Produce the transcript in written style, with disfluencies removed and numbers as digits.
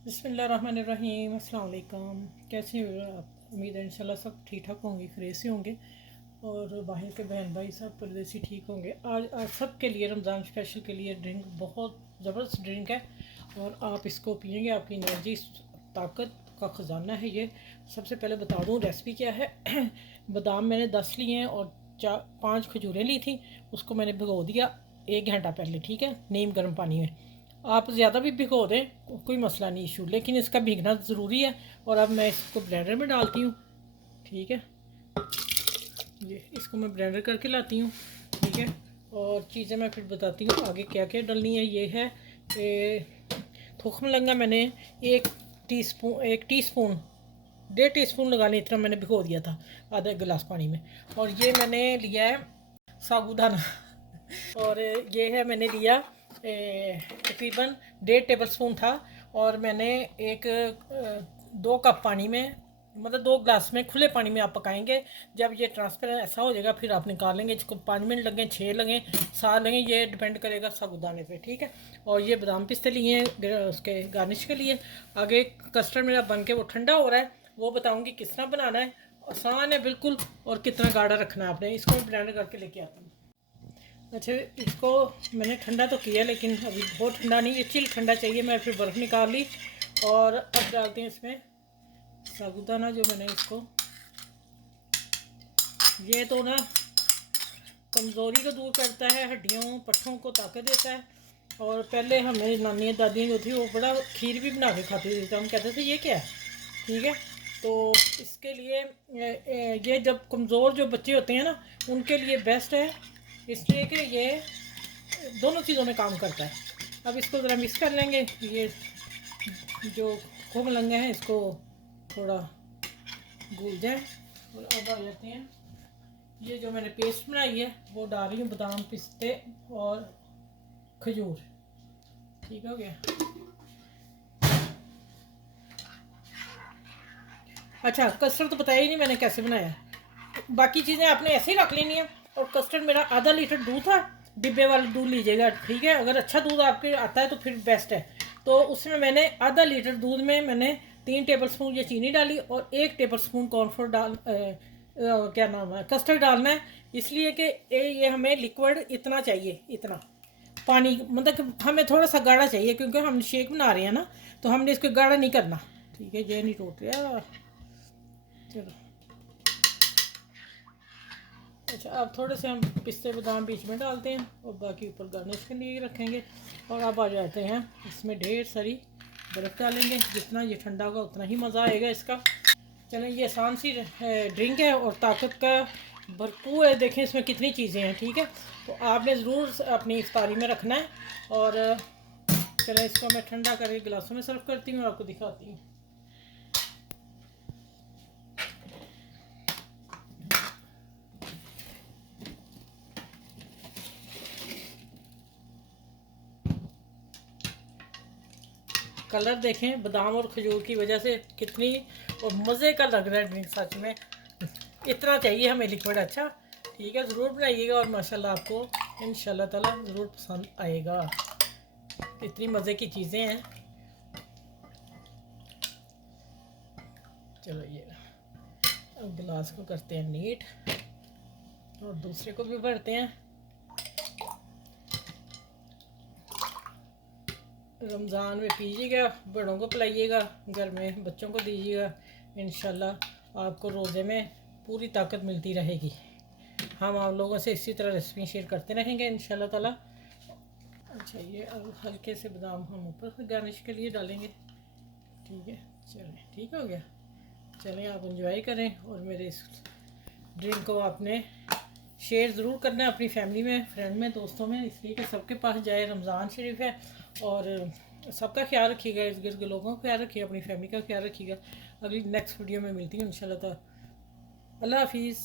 बिस्मिल्लाहिर्रहमानिर्रहीम, अस्सलाम वालेकुम। कैसे हो आप? उम्मीद है इंशाल्लाह सब ठीक ठाक होंगे, खैरियत से होंगे और बाहर के बहन भाई सब परदेसी ठीक होंगे। आज सब के लिए रमज़ान स्पेशल के लिए ड्रिंक बहुत ज़बरदस्त ड्रिंक है और आप इसको पियेंगे, आपकी एनर्जी ताकत का ख़जाना है ये। सबसे पहले बता दूँ रेसिपी क्या है। बादाम मैंने 10 लिए हैं और 5 खजूरें ली थी, उसको मैंने भिगो दिया 1 घंटा पहले, ठीक है, नीम गर्म पानी में। आप ज़्यादा भी भिगो दें कोई मसला नहीं, इशू, लेकिन इसका भीगना ज़रूरी है। और अब मैं इसको ब्लेंडर में डालती हूँ, ठीक है। ये इसको मैं ब्लेंडर करके लाती हूँ, ठीक है। और चीज़ें मैं फिर बताती हूँ आगे क्या क्या डालनी है। ये है थूखम लंगा, मैंने 1 टीस्पून 1.5 टीस्पून लगाने इतना मैंने भिगो दिया था आधा गिलास पानी में। और ये मैंने लिया है साबूदाना। और ये है मैंने लिया तकरीबन 1.5 टेबल स्पून था। और मैंने 2 कप पानी में, मतलब 2 गिलास में खुले पानी में आप पकाएंगे। जब ये ट्रांसपेरेंट ऐसा हो जाएगा फिर आप निकाल लेंगे। इसको 5 मिनट लगें, 6 लगें, 7 लगें, ये डिपेंड करेगा साबूदाने पे, ठीक है। और ये बादाम पिस्ते लिए हैं उसके गार्निश के लिए। आगे कस्टर्ड मेरा बन के वो ठंडा हो रहा है, वो बताऊँगी किस तरह बनाना है। आसान है बिल्कुल, और कितना गाढ़ा रखना है आपने। इसको मैं ब्लेंड करके लेके आती हूँ। अच्छा, इसको मैंने ठंडा तो किया लेकिन अभी बहुत ठंडा नहीं, ये चिल ठंडा चाहिए। मैं फिर बर्फ़ निकाल ली और अब डालते हैं इसमें साबूदाना जो मैंने इसको, ये तो ना कमज़ोरी को दूर करता है, हड्डियों पट्ठों को ताकत देता है। और पहले हमें नानी दादी जो थी वो बड़ा खीर भी बना के खाती थी, तो हम कहते थे ये क्या है, ठीक है। तो इसके लिए ये जब कमज़ोर जो बच्चे होते हैं ना उनके लिए बेस्ट है, इसलिए कि ये दोनों चीज़ों में काम करता है। अब इसको ज़रा मिक्स कर लेंगे। ये जो खूब लंगे हैं इसको थोड़ा भूल जाए। और अब आ जाते हैं, ये जो मैंने पेस्ट बनाई है वो डाल रही हूँ, बादाम पिस्ते और खजूर, ठीक हो गया। अच्छा, कस्टर्ड तो बताया ही नहीं मैंने कैसे बनाया। बाकी चीज़ें आपने ऐसे ही रख लेनी है। और कस्टर्ड मेरा आधा लीटर दूध था, डिब्बे वाला दूध लीजिएगा, ठीक है। अगर अच्छा दूध आपके आता है तो फिर बेस्ट है। तो उसमें मैंने आधा लीटर दूध में मैंने 3 टेबल स्पून ये चीनी डाली और 1 टेबल स्पून कॉर्नफ्लोर क्या नाम है, कस्टर्ड डालना है। इसलिए कि ये हमें लिक्विड इतना चाहिए, इतना पानी, मतलब कि हमें थोड़ा सा गाढ़ा चाहिए क्योंकि हम शेक बना रहे हैं ना, तो हमने इसको गाढ़ा नहीं करना, ठीक है। ये नहीं टूट रहा, चलो। अच्छा, अब थोड़े से हम पिस्ते बादाम बीच में डालते हैं और बाकी ऊपर गार्निश के लिए रखेंगे। और अब आ जाते हैं इसमें ढेर सारी बर्फ़ डालेंगे, जितना ये ठंडा होगा उतना ही मज़ा आएगा इसका। चलें, ये आसान सी ड्रिंक है और ताकत का भरपूर है। देखें इसमें कितनी चीज़ें हैं, ठीक है। तो आपने ज़रूर अपनी इफ्तारी में रखना है। और चलें, इसको मैं ठंडा करके गिलासों में सर्व करती हूँ और आपको दिखाती हूँ। कलर देखें, बादाम और खजूर की वजह से कितनी और मज़े का लग रहा है ड्रिंक, सच में इतना चाहिए हमें लिक्विड। अच्छा, ठीक है, ज़रूर बनाइएगा और माशाल्लाह आपको इंशाल्लाह ताला ज़रूर पसंद आएगा। इतनी मज़े की चीज़ें हैं। चलो, ये अब गिलास को करते हैं नीट और दूसरे को भी भरते हैं। रमज़ान में पीजिएगा, बड़ों को पिलाइएगा, घर में बच्चों को दीजिएगा। इंशाल्लाह आपको रोज़े में पूरी ताकत मिलती रहेगी। हम आप लोगों से इसी तरह रेसिपी शेयर करते रहेंगे इंशाल्लाह ताला। अच्छा, ये अब हल्के से बादाम हम ऊपर गार्निश के लिए डालेंगे, ठीक है। चलें, ठीक हो गया। चलें, आप इंजॉय करें और मेरे इस ड्रिंक को आपने शेयर ज़रूर करना है अपनी फैमिली में, फ्रेंड में, दोस्तों में, इसलिए कि सबके पास जाए। रमज़ान शरीफ है और सबका ख्याल रखिएगा, इर्द गिर्द के लोगों का ख्याल रखिएगा, अपनी फैमिली का ख्याल रखिएगा। अगली नेक्स्ट वीडियो में मिलती हूँ इंशाल्लाह। अल्लाह हाफिज़।